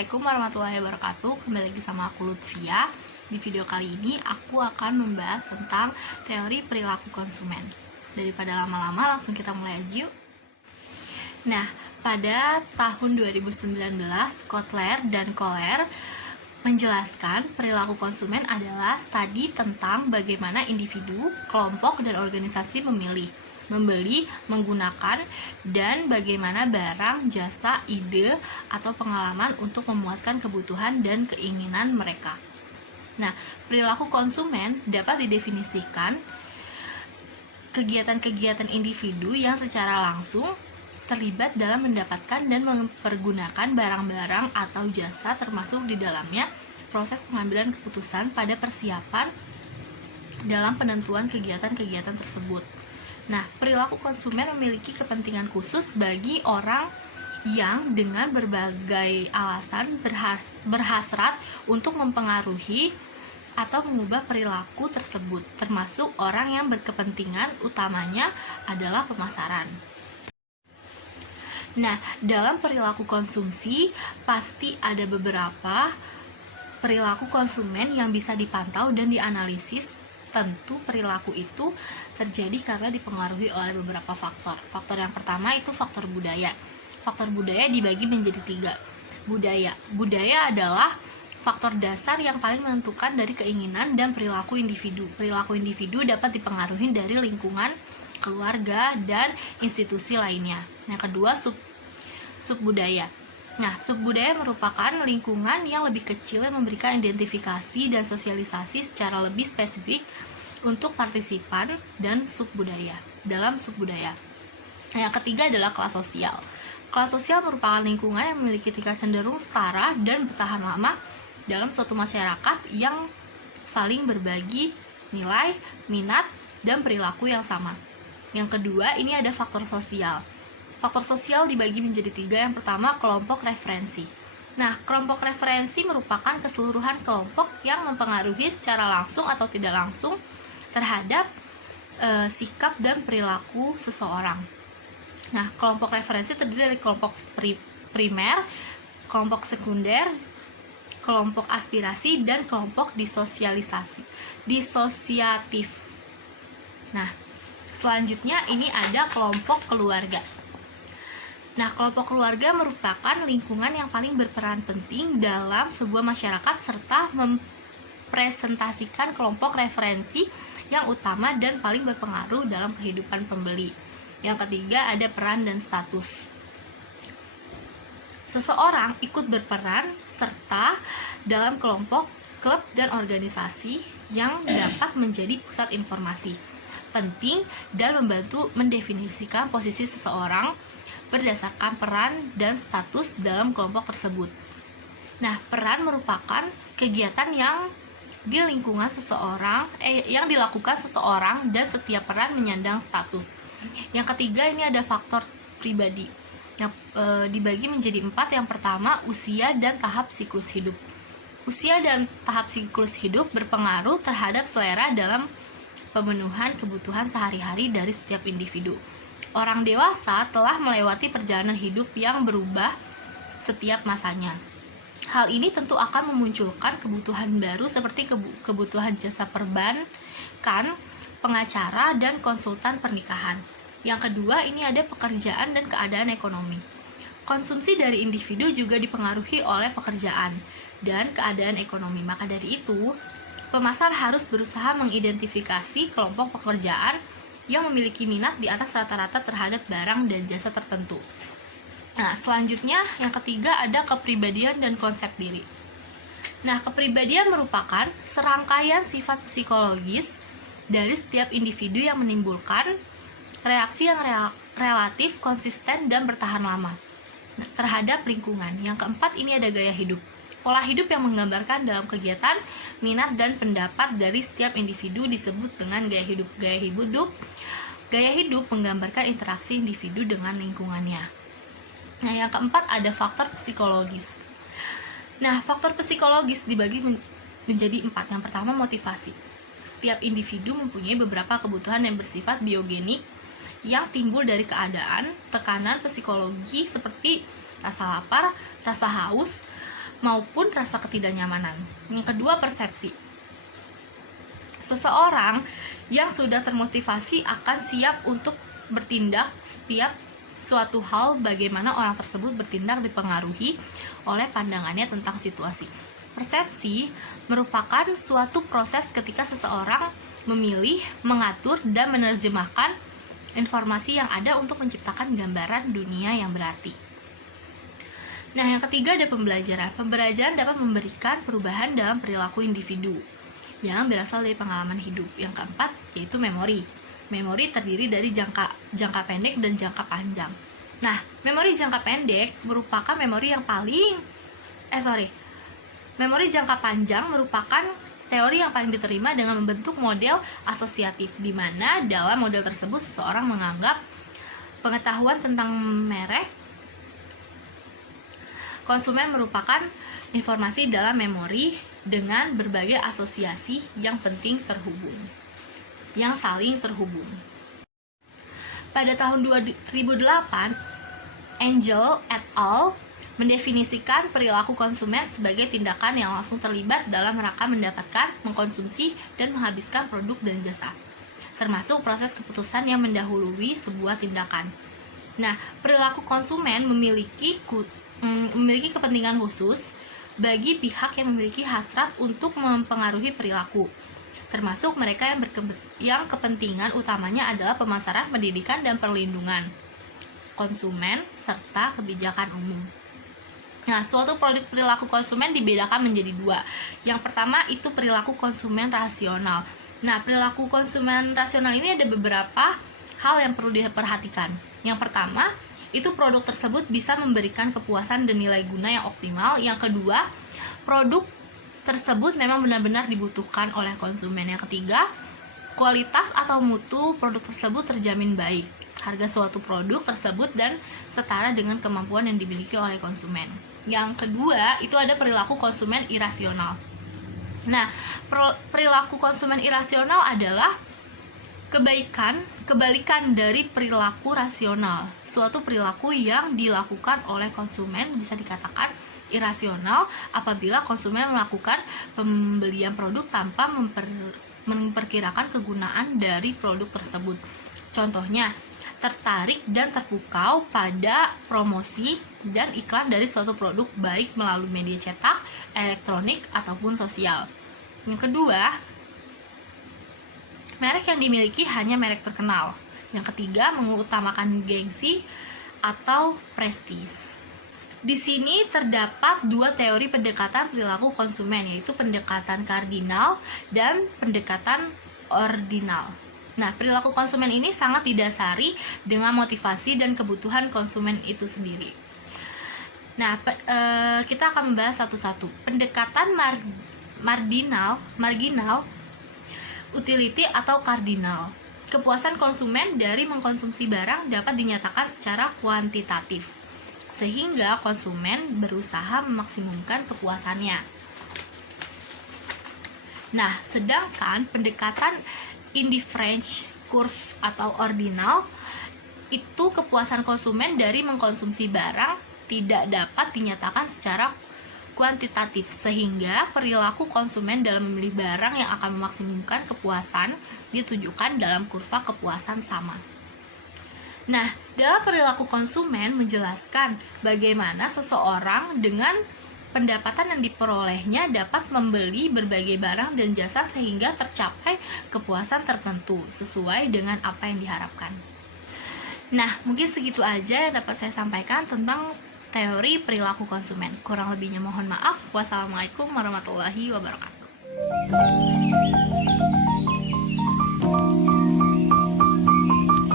Assalamualaikum warahmatullahi wabarakatuh. Kembali lagi sama aku Lutfia. Di video kali ini aku akan membahas tentang teori perilaku konsumen. Daripada lama-lama, langsung kita mulai aja yuk. Nah, pada tahun 2019, Kotler dan Kohler menjelaskan perilaku konsumen adalah studi tentang bagaimana individu, kelompok, dan organisasi memilih, membeli, menggunakan, dan bagaimana barang, jasa, ide, atau pengalaman untuk memuaskan kebutuhan dan keinginan mereka. Nah, perilaku konsumen dapat didefinisikan kegiatan-kegiatan individu yang secara langsung terlibat dalam mendapatkan dan mempergunakan barang-barang atau jasa, termasuk di dalamnya proses pengambilan keputusan pada persiapan dalam penentuan kegiatan-kegiatan tersebut. Nah, perilaku konsumen memiliki kepentingan khusus bagi orang yang dengan berbagai alasan berhasrat untuk mempengaruhi atau mengubah perilaku tersebut, termasuk orang yang berkepentingan utamanya adalah pemasaran. Nah, dalam perilaku konsumsi pasti ada beberapa perilaku konsumen yang bisa dipantau dan dianalisis. Tentu perilaku itu terjadi karena dipengaruhi oleh beberapa faktor. Faktor yang pertama itu faktor budaya. Faktor budaya dibagi menjadi 3. Budaya adalah faktor dasar yang paling menentukan dari keinginan dan perilaku individu. Perilaku individu dapat dipengaruhi dari lingkungan, keluarga, dan institusi lainnya. Yang kedua, subbudaya. Nah, subbudaya merupakan lingkungan yang lebih kecil yang memberikan identifikasi dan sosialisasi secara lebih spesifik untuk partisipan dan subbudaya. Dalam subbudaya. Nah, yang ketiga adalah kelas sosial. Kelas sosial merupakan lingkungan yang memiliki tingkat cenderung setara dan bertahan lama dalam suatu masyarakat yang saling berbagi nilai, minat, dan perilaku yang sama. Yang kedua, ini ada faktor sosial. Faktor sosial dibagi menjadi 3. Yang pertama, kelompok referensi. Nah, kelompok referensi merupakan keseluruhan kelompok yang mempengaruhi secara langsung atau tidak langsung terhadap sikap dan perilaku seseorang. Nah, kelompok referensi terdiri dari kelompok primer, kelompok sekunder, kelompok aspirasi, dan kelompok disosiatif. Nah, selanjutnya ini ada kelompok keluarga. Nah, kelompok keluarga merupakan lingkungan yang paling berperan penting dalam sebuah masyarakat serta mempresentasikan kelompok referensi yang utama dan paling berpengaruh dalam kehidupan pembeli. Yang ketiga ada peran dan status. Seseorang ikut berperan serta dalam kelompok, klub, dan organisasi yang dapat menjadi pusat informasi penting dan membantu mendefinisikan posisi seseorang berdasarkan peran dan status dalam kelompok tersebut. Nah, peran merupakan kegiatan yang di lingkungan seseorang, yang dilakukan seseorang dan setiap peran menyandang status. Yang ketiga ini ada faktor pribadi yang dibagi menjadi 4. Yang pertama, usia dan tahap siklus hidup. Usia dan tahap siklus hidup berpengaruh terhadap selera dalam pemenuhan kebutuhan sehari-hari dari setiap individu. Orang dewasa telah melewati perjalanan hidup yang berubah setiap masanya. Hal ini tentu akan memunculkan kebutuhan baru seperti kebutuhan jasa perbankan, pengacara, dan konsultan pernikahan. Yang kedua, ini ada pekerjaan dan keadaan ekonomi. Konsumsi dari individu juga dipengaruhi oleh pekerjaan dan keadaan ekonomi. Maka dari itu, pemasar harus berusaha mengidentifikasi kelompok pekerjaan yang memiliki minat di atas rata-rata terhadap barang dan jasa tertentu. Nah, selanjutnya yang ketiga ada kepribadian dan konsep diri. Nah, kepribadian merupakan serangkaian sifat psikologis dari setiap individu yang menimbulkan reaksi yang relatif, konsisten, dan bertahan lama terhadap lingkungan. Yang keempat ini ada gaya hidup. Pola hidup yang menggambarkan dalam kegiatan, minat, dan pendapat dari setiap individu disebut dengan gaya hidup. Gaya hidup menggambarkan interaksi individu dengan lingkungannya. Nah, yang keempat ada faktor psikologis. Nah, faktor psikologis dibagi menjadi 4. Yang pertama, motivasi. Setiap individu mempunyai beberapa kebutuhan yang bersifat biogenik yang timbul dari keadaan, tekanan psikologi seperti rasa lapar, rasa haus, maupun rasa ketidaknyamanan. Yang kedua, persepsi. Seseorang yang sudah termotivasi akan siap untuk bertindak setiap suatu hal bagaimana orang tersebut bertindak dipengaruhi oleh pandangannya tentang situasi. Persepsi merupakan suatu proses ketika seseorang memilih, mengatur, dan menerjemahkan informasi yang ada untuk menciptakan gambaran dunia yang berarti. Nah, yang ketiga ada pembelajaran. Pembelajaran dapat memberikan perubahan dalam perilaku individu yang berasal dari pengalaman hidup. Yang keempat yaitu memori. Memori terdiri dari jangka pendek dan jangka panjang. Nah, memori jangka pendek merupakan memori jangka panjang merupakan teori yang paling diterima dengan membentuk model asosiatif, di mana dalam model tersebut seseorang menganggap pengetahuan tentang merek konsumen merupakan informasi dalam memori dengan berbagai asosiasi yang saling terhubung. Pada tahun 2008, Angel et al. Mendefinisikan perilaku konsumen sebagai tindakan yang langsung terlibat dalam rangka mendapatkan, mengkonsumsi, dan menghabiskan produk dan jasa, termasuk proses keputusan yang mendahului sebuah tindakan. Nah, perilaku konsumen memiliki kepentingan khusus bagi pihak yang memiliki hasrat untuk mempengaruhi perilaku, termasuk mereka yang kepentingan utamanya adalah pemasaran, pendidikan, dan perlindungan konsumen, serta kebijakan umum. Nah, suatu produk perilaku konsumen dibedakan menjadi dua. Yang pertama itu perilaku konsumen rasional. Nah, perilaku konsumen rasional ini ada beberapa hal yang perlu diperhatikan. Yang pertama, itu produk tersebut bisa memberikan kepuasan dan nilai guna yang optimal. Yang kedua, produk tersebut memang benar-benar dibutuhkan oleh konsumen. Yang ketiga, kualitas atau mutu produk tersebut terjamin baik. Harga suatu produk tersebut dan setara dengan kemampuan yang dimiliki oleh konsumen. Yang kedua, itu ada perilaku konsumen irasional. Nah, perilaku konsumen irasional adalah kebalikan dari perilaku rasional. Suatu perilaku yang dilakukan oleh konsumen bisa dikatakan irasional apabila konsumen melakukan pembelian produk tanpa memperkirakan kegunaan dari produk tersebut. Contohnya, tertarik dan terpukau pada promosi dan iklan dari suatu produk baik melalui media cetak, elektronik, ataupun sosial. Yang kedua, merek yang dimiliki hanya merek terkenal. Yang ketiga, mengutamakan gengsi atau prestis. Di sini terdapat dua teori pendekatan perilaku konsumen, yaitu pendekatan kardinal dan pendekatan ordinal. Nah, perilaku konsumen ini sangat didasari dengan motivasi dan kebutuhan konsumen itu sendiri. Nah, kita akan membahas satu-satu. Pendekatan marginal, utility atau kardinal. Kepuasan konsumen dari mengkonsumsi barang dapat dinyatakan secara kuantitatif, sehingga konsumen berusaha memaksimumkan kepuasannya. Nah, sedangkan pendekatan indifference curve atau ordinal itu kepuasan konsumen dari mengkonsumsi barang tidak dapat dinyatakan secara kuantitatif, sehingga perilaku konsumen dalam memilih barang yang akan memaksimumkan kepuasan ditunjukkan dalam kurva kepuasan sama. Nah, dalam perilaku konsumen menjelaskan bagaimana seseorang dengan pendapatan yang diperolehnya dapat membeli berbagai barang dan jasa sehingga tercapai kepuasan tertentu sesuai dengan apa yang diharapkan. Nah, mungkin segitu aja yang dapat saya sampaikan tentang teori perilaku konsumen. Kurang lebihnya mohon maaf. Wassalamualaikum warahmatullahi wabarakatuh.